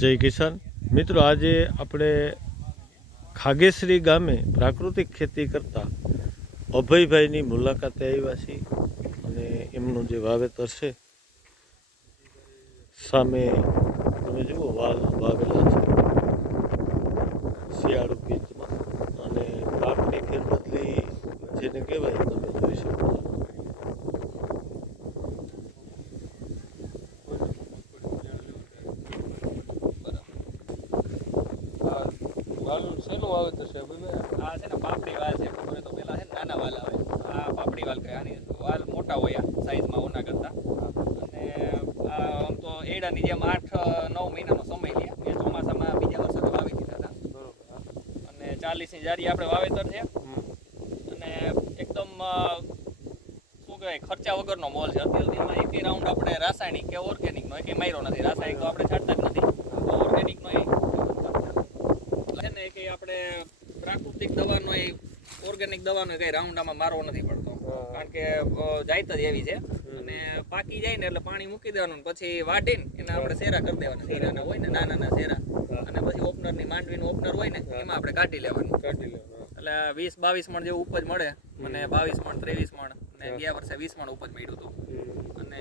જય કિસાન. મિત્રો, આજે આપણે ખાગેશ્રી ગામે પ્રાકૃતિક ખેતી કરતા અભયભાઈની મુલાકાતે આવ્યા છીએ અને એમનું જે વાવેતર છે, સામે તમે જુઓ, વાલ વાવેલા છે. શિયાળુ પીચમાં. અને પાકની ફેરબદલી જેને કહેવાય તમે જોઈ શકો છો આ વાલનું શેનું વાવેતર છે આ છે ને પાપડી વાલ છે, ખબર છે ને નાના વાલ આવે. આ પાપડી વાલ કહે આની વાલ મોટા હોય સાઈઝમાં ઓના કરતા. અને આમ તો એડાની જેમ આઠ, નવ મહિનાનો સમય લે એ ચોમાસામાં બીજા વર્ષે વાવી હતા. અને ચાલીસની જારી આપણે વાવેતર છે. અને એકદમ કહેવાય, ખર્ચા વગરનો મોલ છે. અત્યારે એમાં એકેય રાઉન્ડ આપણે રાસાયણિક કે ઓર્ગેનિકનો એકેય માર્યો નથી. રાસાયણિક તો આપણે છાંટતા જ નથી તો ઓર્ગેનિકનો એ છે ને કે આપણે પ્રાકૃતિક દવાનો એ ઓર્ગેનિક દવાનો કઈ રાઉન્ડ આમાં મારવો નથી પડતો. કારણ કે જાયત જ એવી છે. અને પાકી જાય ને એટલે પાણી મૂકી દેવાનું પછી વાટીને એના આપણે શેરા કરી દેવાના. શેરાના હોય ને નાના નાના શેરા અને પછી ઓપનરની માંડવીનું ઓપનર હોય ને એમાં આપણે કાઢી લેવાનું. કાઢી લેવાનું એટલે વીસ બાવીસ મણ જેવું ઉપજ મળે. મને બાવીસ મણ ત્રેવીસ મણ. ને ગયા વર્ષે વીસ મણ ઉપજ મળ્યું હતું. અને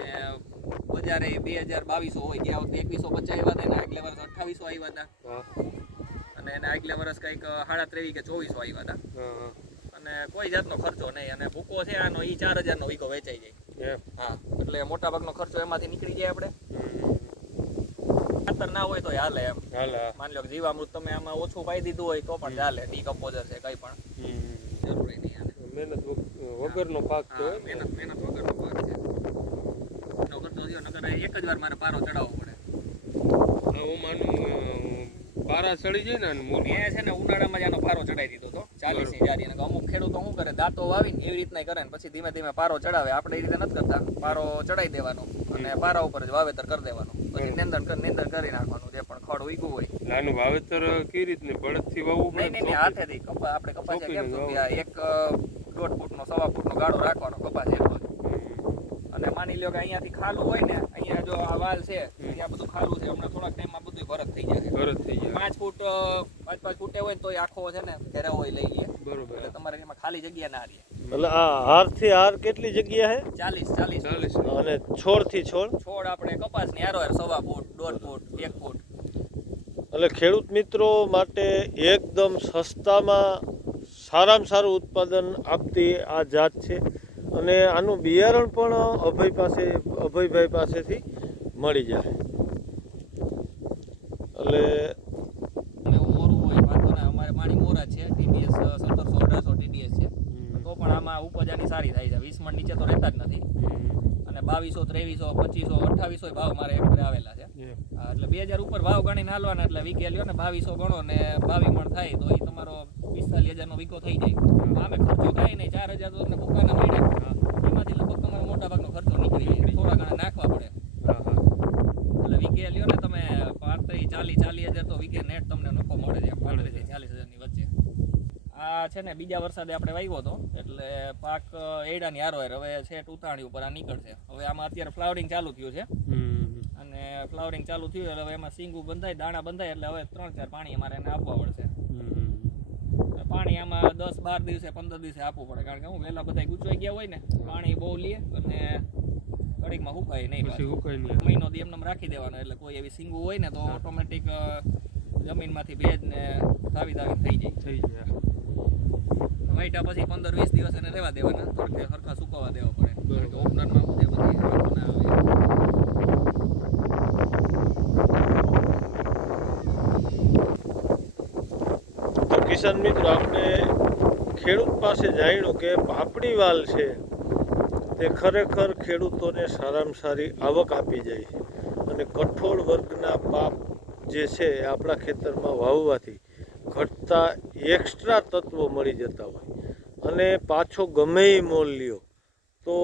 બજારે બે હજાર બાવીસો હોય ગયા વખતે એકવીસો પચાસ આવ્યા હતા ને આગલે વર્ષે અઠ્ઠાવીસો આવ્યા હતા. અને એના આગલા વર્ષ કંઈક સાડા ત્રેવીસ કે ચોવીસો આવ્યા હતા. અને કોઈ જાતનો ખર્ચો નહીં. અને ભૂકો છે આનો એ ચાર હજારનો વીઘો વેચાઈ જાય. હા એટલે મોટા ભાગનો ખર્ચો એમાંથી નીકળી જાય આપણે. ખાતર ના હોય તો હાલે એમ. માની લો કે જીવામૃત તમે આમાં ઓછું પાઈ દીધું હોય તો પણ ચાલે. ડીકમ્પોઝર છે કઈ પણ. જરૂરી નહીં મહેનત વગ- વગરનો પાક છે મહેનત મહેનત વગરનો પાક છે. એનો કરતો થયો નકર એક જ વાર મારે પારો ચડાવવો પડે. હું ઓમાનું અ, પારા ચડી જાય ને મૂળ મેં છે ને ઉનાળામાં જ આનો પારો ચડાવી દીધો તો. ચાલીસની જારી અમુક ખેડૂતો શું કરે દાંતો વાવીને એવી રીતના કરે ને પછી ધીમે ધીમે પારો ચડાવે. આપણે એ રીતે નથી કરતા. પારો ચડાવી દેવાનો અને પારા ઉપર જ વાવેતર કરી દેવાનું. પછી નિંદણ કરી નિંદણ કરી નાખવાનું જે પણ ખડ ઉગ્યું હોય. નાનું વાવેતર કઈ રીતને? બળદથી વાવવું પડે નહીં નહીં હાથેથી કપા આપણે કપાસ કેમ એક દોઢ ફૂટનો સવા ફૂટનો ગાળો રાખવાનો કપાસ એટલો. અને માની લ્યો કે અહીંયાથી ખાલું હોય ને અહીંયા જો આ વાલ છે ત્યાં બધું ખાલું છે હમણાં થોડાક ટાઈમમાં બધું ભરત થઈ જશે ભરત થઈ જાય. પાંચ ફૂટ પાંચ પાંચ ફૂટે હોય ને તોય આખો છે ને ઘેરા હોય લઈ લઈએ બરોબર. એટલે તમારે એમાં ખાલી જગ્યા ના રહે. એટલે આ હારથી હાર કેટલી જગ્યા છે ચાલીસ ચાલીસ ચાલીસ અને છોડથી છોડ? છોડ આપણે કપાસની હારો સવા ફૂટ દોઢ ફૂટ એક ફૂટ. એટલે ખેડૂત મિત્રો માટે એકદમ સસ્તામાં સારામાં સારું ઉત્પાદન આપતી આ જાત છે. અને આનું બિયારણ પણ અભય પાસે અભયભાઈ પાસેથી મળી જાય. એટલે અને મોરું હોય અમારે પાણી મોરા છે ટીડીએસ સત્તરસો અઢારસો ટીડીએસ છે. તો પણ આમાં ઉપજ આની સારી થાય છે. વીસ મણ નીચે તો રહેતા જ નથી. અને બાવીસો ત્રેવીસો પચીસો અઠાવીસો ભાવ મારે એકરે આવેલા છે. એટલે બે હજાર ઉપર ભાવ ગણીને હાલવાના એટલે વીઘે લ્યો ને બાવીસો ગણો ને બાવી મણ થાય તો એ તમારો પિસ્તાલીસ હજારનો વીઘો થઈ જાય. આમે ખર્ચો થાય નહીં ચાર હજાર તો તમને ભૂકાના મળે એમાંથી લગભગ તમારો મોટા ભાગનો ખર્ચો નીકળી જાય. થોડા ઘણા નાખવા પડે. એટલે વીઘે લ્યો ને તમે પાંત્રીસ ચાલીસ ચાલીસ હજાર તો વીઘે નેટ તમને નફો મળે છે. પાંત્રીસ ચાલીસ હજારની આ છે ને બીજા વરસાદે આપણે વાવ્યો હતો એટલે પાક એડાની હારો હવે છે ઉતાણી ઉપર આ નીકળશે. હવે આમાં અત્યારે ફ્લાવરિંગ ચાલુ થયું છે. અને ફ્લાવરિંગ ચાલુ થયું એટલે હવે એમાં સિંગું બંધાય દાણા બંધાય એટલે હવે ત્રણ ચાર પાણી અમારે એને આપવા પડશે. પાણી આમાં દસ બાર દિવસે પંદર દિવસે આપવું પડે કારણ કે હું વહેલા બધા ગુચવાઈ ગયા હોય ને પાણી બહુ લે અને કડીકમાં હુકાય નહીં પાછું. હુકાય નહીં. મહિનો દી એમને રાખી દેવાનો એટલે કોઈ એવી સિંગું હોય ને તો ઓટોમેટિક જમીનમાંથી ભેજ ને ધાવી ધાવી થઈ જાય. થઈ જાય. વાઈટા પછી પંદર વીસ દિવસ એને રહેવા દેવાના. થોડીક સરખા સુકવવા દેવા પડે. બરોબર. ઓપનરમાં બધે બધી આંખો ના આવે. તો કિસાન મિત્રો આપણે ખેડૂત પાસે જાણ્યું કે પાપડી વાલ છે તે ખરેખર ખેડૂતોને સારામાં સારી આવક આપી જાય છે. અને કઠોળ વર્ગના પાપ જે છે આપણા ખેતરમાં વાવવાથી ઘટતા એક્સ્ટ્રા તત્વો મળી જતા હોય. અને પાછો ગમે એ મોલ લ્યો, તો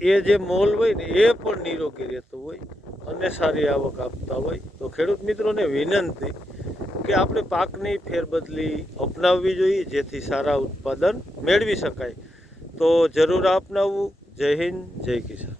એ જે મોલ હોય ને, એ પણ નિરોગી રહેતો હોય અને સારી આવક આપતા હોય. તો ખેડૂત મિત્રોને વિનંતી કે આપણે પાકની ફેરબદલી અપનાવવી જોઈએ, જેથી સારા ઉત્પાદન મેળવી શકાય. તો જરૂર અપનાવવું જય હિન્દ, જય કિસાન.